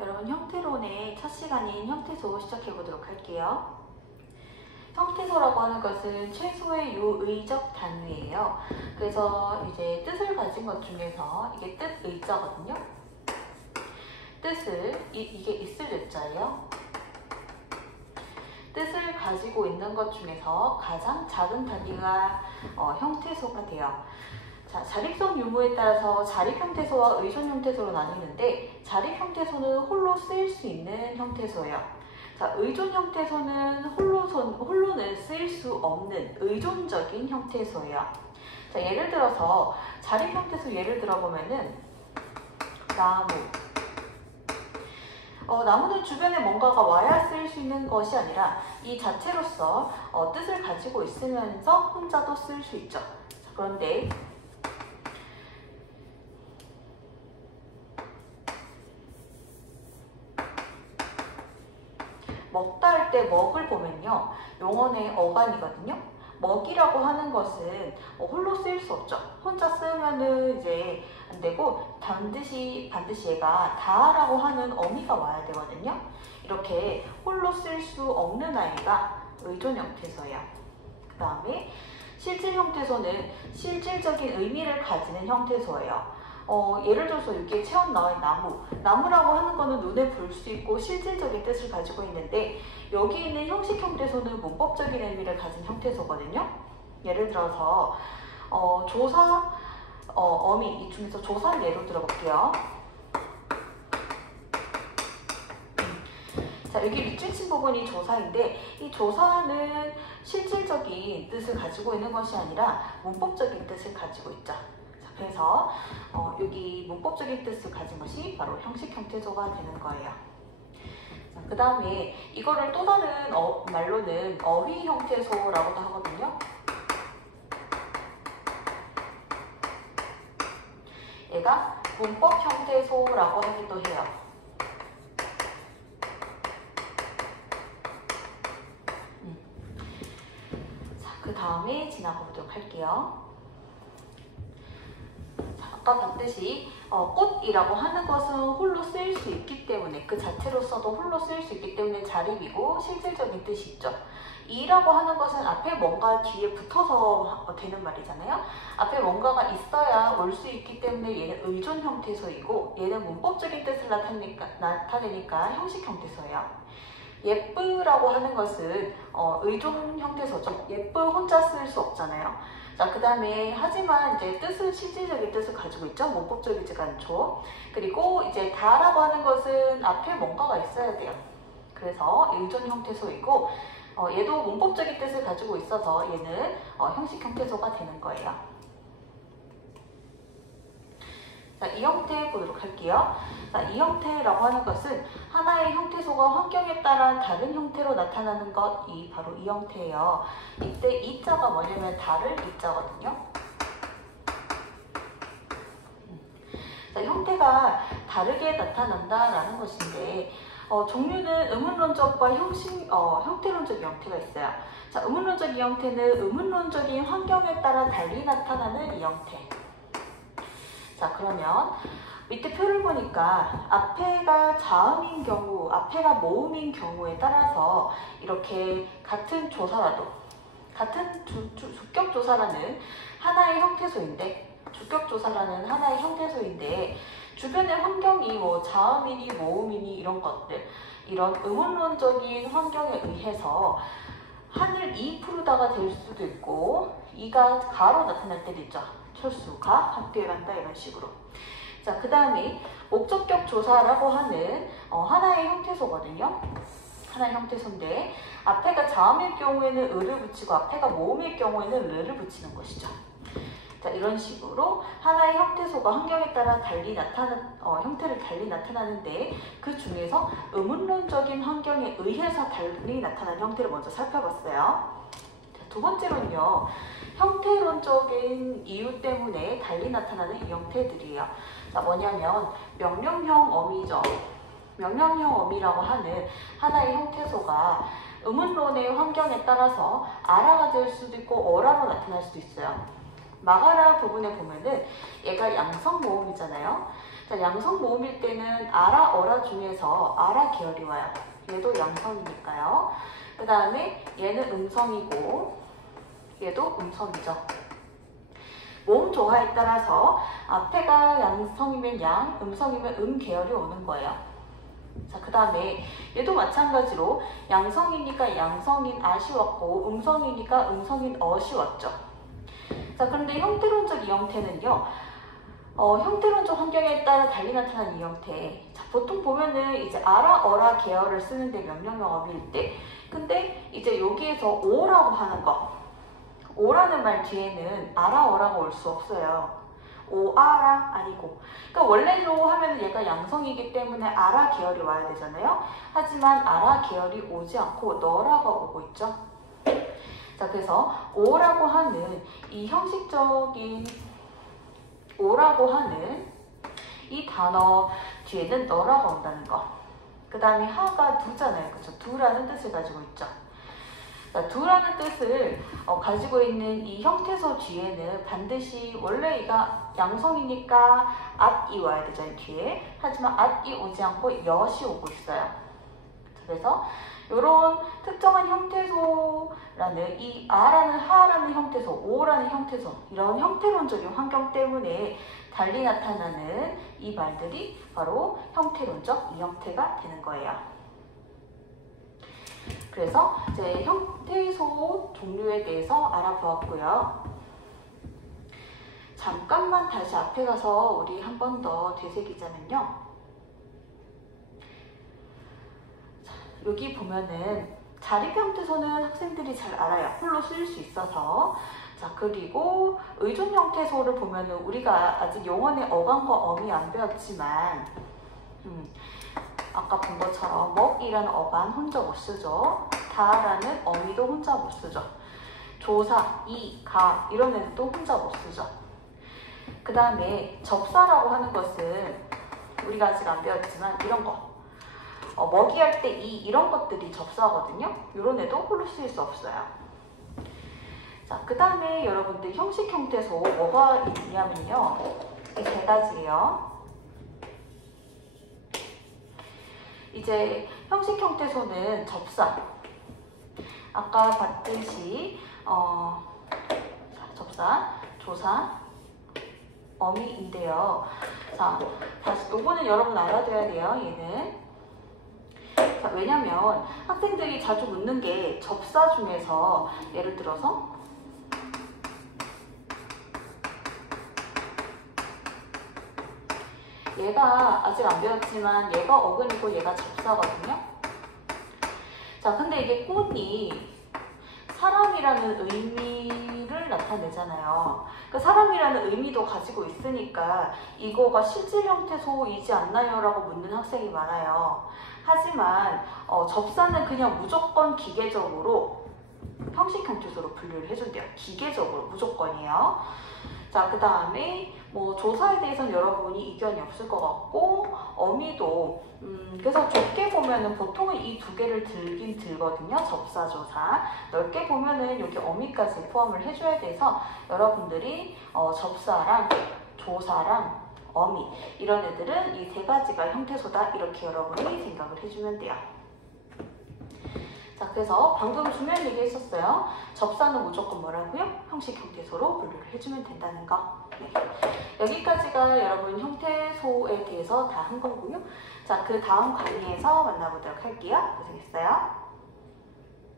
여러분, 형태론의 첫 시간인 형태소 시작해 보도록 할게요. 형태소라고 하는 것은 최소의 유의적 단위예요. 그래서 이제 뜻을 가진 것 중에서 이게 뜻의자거든요. 뜻을, 이게 있을 의자예요. 뜻을 가지고 있는 것 중에서 가장 작은 단위가 형태소가 돼요. 자, 자립성 유무에 따라서 자립형태소와 의존형태소로 나뉘는데, 자립형태소는 홀로 쓰일 수 있는 형태소예요. 자, 의존형태소는 홀로는 쓰일 수 없는 의존적인 형태소예요. 자, 예를 들어서 자립형태소 예를 들어보면은 나무. 나무는 주변에 뭔가가 와야 쓰일 수 있는 것이 아니라 이 자체로서 뜻을 가지고 있으면서 혼자도 쓸 수 있죠. 자, 그런데 먹다 할 때 먹을 보면요, 용언의 어간이거든요. 먹이라고 하는 것은 홀로 쓰일 수 없죠. 혼자 쓰면은 이제 안 되고 반드시 얘가 다라고 하는 어미가 와야 되거든요. 이렇게 홀로 쓸 수 없는 아이가 의존 형태소예요. 그 다음에 실질 형태소는 실질적인 의미를 가지는 형태소예요. 예를 들어서 여기에 체험 나와 있는 나무라고 하는 거는 눈에 볼 수 있고 실질적인 뜻을 가지고 있는데, 여기 있는 형식 형태소는 문법적인 의미를 가진 형태소거든요. 예를 들어서 조사, 어미, 이 중에서 조사를 예로 들어볼게요. 자, 여기 밑줄친 부분이 조사인데, 이 조사는 실질적인 뜻을 가지고 있는 것이 아니라 문법적인 뜻을 가지고 있죠. 그래서 여기 문법적인 뜻을 가진 것이 바로 형식 형태소가 되는 거예요. 그 다음에 이거를 또 다른 말로는 어휘 형태소라고도 하거든요. 얘가 문법 형태소라고 하기도 해요. 자, 그 다음에 지나가 보도록 할게요. 아까 봤듯이 꽃이라고 하는 것은 홀로 쓰일 수 있기 때문에, 그 자체로서도 홀로 쓰일 수 있기 때문에 자립이고 실질적인 뜻이 있죠. 이라고 하는 것은 앞에 뭔가 뒤에 붙어서 되는 말이잖아요. 앞에 뭔가가 있어야 올 수 있기 때문에 얘는 의존 형태소이고, 얘는 문법적인 뜻을 나타내니까 형식 형태소예요. 예쁘라고 하는 것은 의존 형태소죠. 예쁘 혼자 쓸 수 없잖아요. 자, 그 다음에 하지만 이제 실질적인 뜻을 가지고 있죠. 문법적이지가 않죠. 그리고 이제 다라고 하는 것은 앞에 뭔가가 있어야 돼요. 그래서 의존 형태소이고, 얘도 문법적인 뜻을 가지고 있어서 얘는 형식 형태소가 되는 거예요. 자, 이 형태 보도록 할게요. 자, 이 형태라고 하는 것은 하나의 형태소가 환경에 따라 다른 형태로 나타나는 것이 바로 이 형태예요. 이때 이자가 뭐냐면 다를 이자거든요. 자, 형태가 다르게 나타난다라는 것인데, 종류는 의문론적과 형태론적 형태가 있어요. 자, 의문론적 형태는 의문론적인 환경에 따라 달리 나타나는 이 형태. 자, 그러면 밑에 표를 보니까 앞에가 자음인 경우, 앞에가 모음인 경우에 따라서 이렇게 같은 조사라도, 같은 주격조사라는 하나의 형태소인데, 주변의 환경이 뭐 자음이니 모음이니 이런 것들, 이런 의문론적인 환경에 의해서 하늘 이 푸르다가 될 수도 있고, 이가 가로 나타날 때도 있죠. 철수가 학교에 간다, 이런 식으로. 자, 그 다음에 목적격 조사라고 하는 하나의 형태소거든요. 하나의 형태소인데, 앞에가 자음일 경우에는 을을 붙이고 앞에가 모음일 경우에는 르를 붙이는 것이죠. 자, 이런 식으로 하나의 형태소가 환경에 따라 형태를 달리 나타나는데, 그 중에서 의문론적인 환경에 의해서 달리 나타나는 형태를 먼저 살펴봤어요. 자, 두 번째로는요, 형태론적인 이유 때문에 달리 나타나는 이 형태들이에요. 자, 뭐냐면 명령형 어미죠. 명령형 어미라고 하는 하나의 형태소가 의문론의 환경에 따라서 아라가 될 수도 있고 어라로 나타날 수도 있어요. 마가라 부분에 보면은 얘가 양성 모음이잖아요. 자, 양성 모음일 때는 아라, 어라 중에서 아라 계열이 와요. 얘도 양성이니까요. 그 다음에 얘는 음성이고 얘도 음성이죠. 모음 조화에 따라서 앞에가 양성이면 양, 음성이면 계열이 오는 거예요. 자, 그 다음에 얘도 마찬가지로 양성이니까 양성인 아시 왔고 음성이니까 음성인 어시 왔죠. 자, 그런데 형태론적 이 형태는요. 형태론적 환경에 따라 달리 나타나는 이 형태. 자, 보통 보면은 이제 아라, 어라 계열을 쓰는데 명령어밀 때, 근데 이제 여기에서 오라고 하는 거, 오라는 말 뒤에는 아라, 어라가 올 수 없어요. 오아라 아니고. 그러니까 원래로 하면은 얘가 양성이기 때문에 아라 계열이 와야 되잖아요. 하지만 아라 계열이 오지 않고 너라가 오고 있죠. 자, 그래서 오라고 하는 이 형식적인 오라고 하는 이 단어 뒤에는 너라가 온다는 거. 그 다음에 하가 두잖아요. 그쵸? 두라는 뜻을 가지고 있죠. 자, 두라는 뜻을 가지고 있는 이 형태소 뒤에는 반드시 원래 얘가 양성이니까 at이 와야 되잖아요. 뒤에. 하지만 at이 오지 않고 yot이 오고 있어요. 그래서 이런 특정한 형태소라는 이 아라는 하라는 형태소, 오라는 형태소 이런 형태론적인 환경 때문에 달리 나타나는 이 말들이 바로 형태론적 이 형태가 되는 거예요. 그래서 이제 형태소 종류에 대해서 알아보았고요. 잠깐만 다시 앞에 가서 우리 한 번 더 되새기자면요. 여기 보면은 자립 형태소는 학생들이 잘 알아요. 홀로 쓸 수 있어서. 자, 그리고 의존 형태소를 보면은 우리가 아직 용언의 어감과 어미 안 배웠지만 아까 본 것처럼 먹이라는 어감 혼자 못 쓰죠. 다라는 어미도 혼자 못 쓰죠. 조사, 이, 가 이런 애들도 혼자 못 쓰죠. 그 다음에 접사라고 하는 것은 우리가 아직 안 배웠지만 이런 거 먹이할 때 이런 것들이 접사거든요. 이런 애도 홀로 쓰일 수 없어요. 자, 그 다음에 여러분들 형식 형태소 뭐가 있냐면요. 이 세 가지예요. 이제 형식 형태소는 접사. 아까 봤듯이 접사, 조사, 어미인데요. 자, 다시 요거는 여러분 알아둬야 돼요. 얘는. 자, 왜냐면 학생들이 자주 묻는 게 접사 중에서 예를 들어서 얘가 아직 안 배웠지만 얘가 어근이고 얘가 접사거든요. 자, 근데 이게 꽃이 사람이라는 의미를 나타내잖아요. 그 사람이라는 의미도 가지고 있으니까 이거가 실질 형태소이지 않나요? 라고 묻는 학생이 많아요. 하지만 접사는 그냥 무조건 기계적으로 형식 형태소로 분류를 해준대요. 기계적으로 무조건이에요. 자, 그 다음에 뭐 조사에 대해서는 여러분이 이견이 없을 것 같고 어미도 그래서 좁게 보면은 보통은 이 두 개를 들긴 들거든요. 접사, 조사. 넓게 보면은 여기 어미까지 포함을 해줘야 돼서 여러분들이 접사랑 조사랑 어미 이런 애들은 이 세 가지가 형태소다 이렇게 여러분이 생각을 해주면 돼요. 자, 그래서 방금 주면 얘기했었어요. 접사는 무조건 뭐라고요? 형식 형태소로 분류를 해주면 된다는 거. 네. 여기까지가 여러분 형태소에 대해서 다 한 거고요. 자, 그 다음 강의에서 만나보도록 할게요. 고생했어요.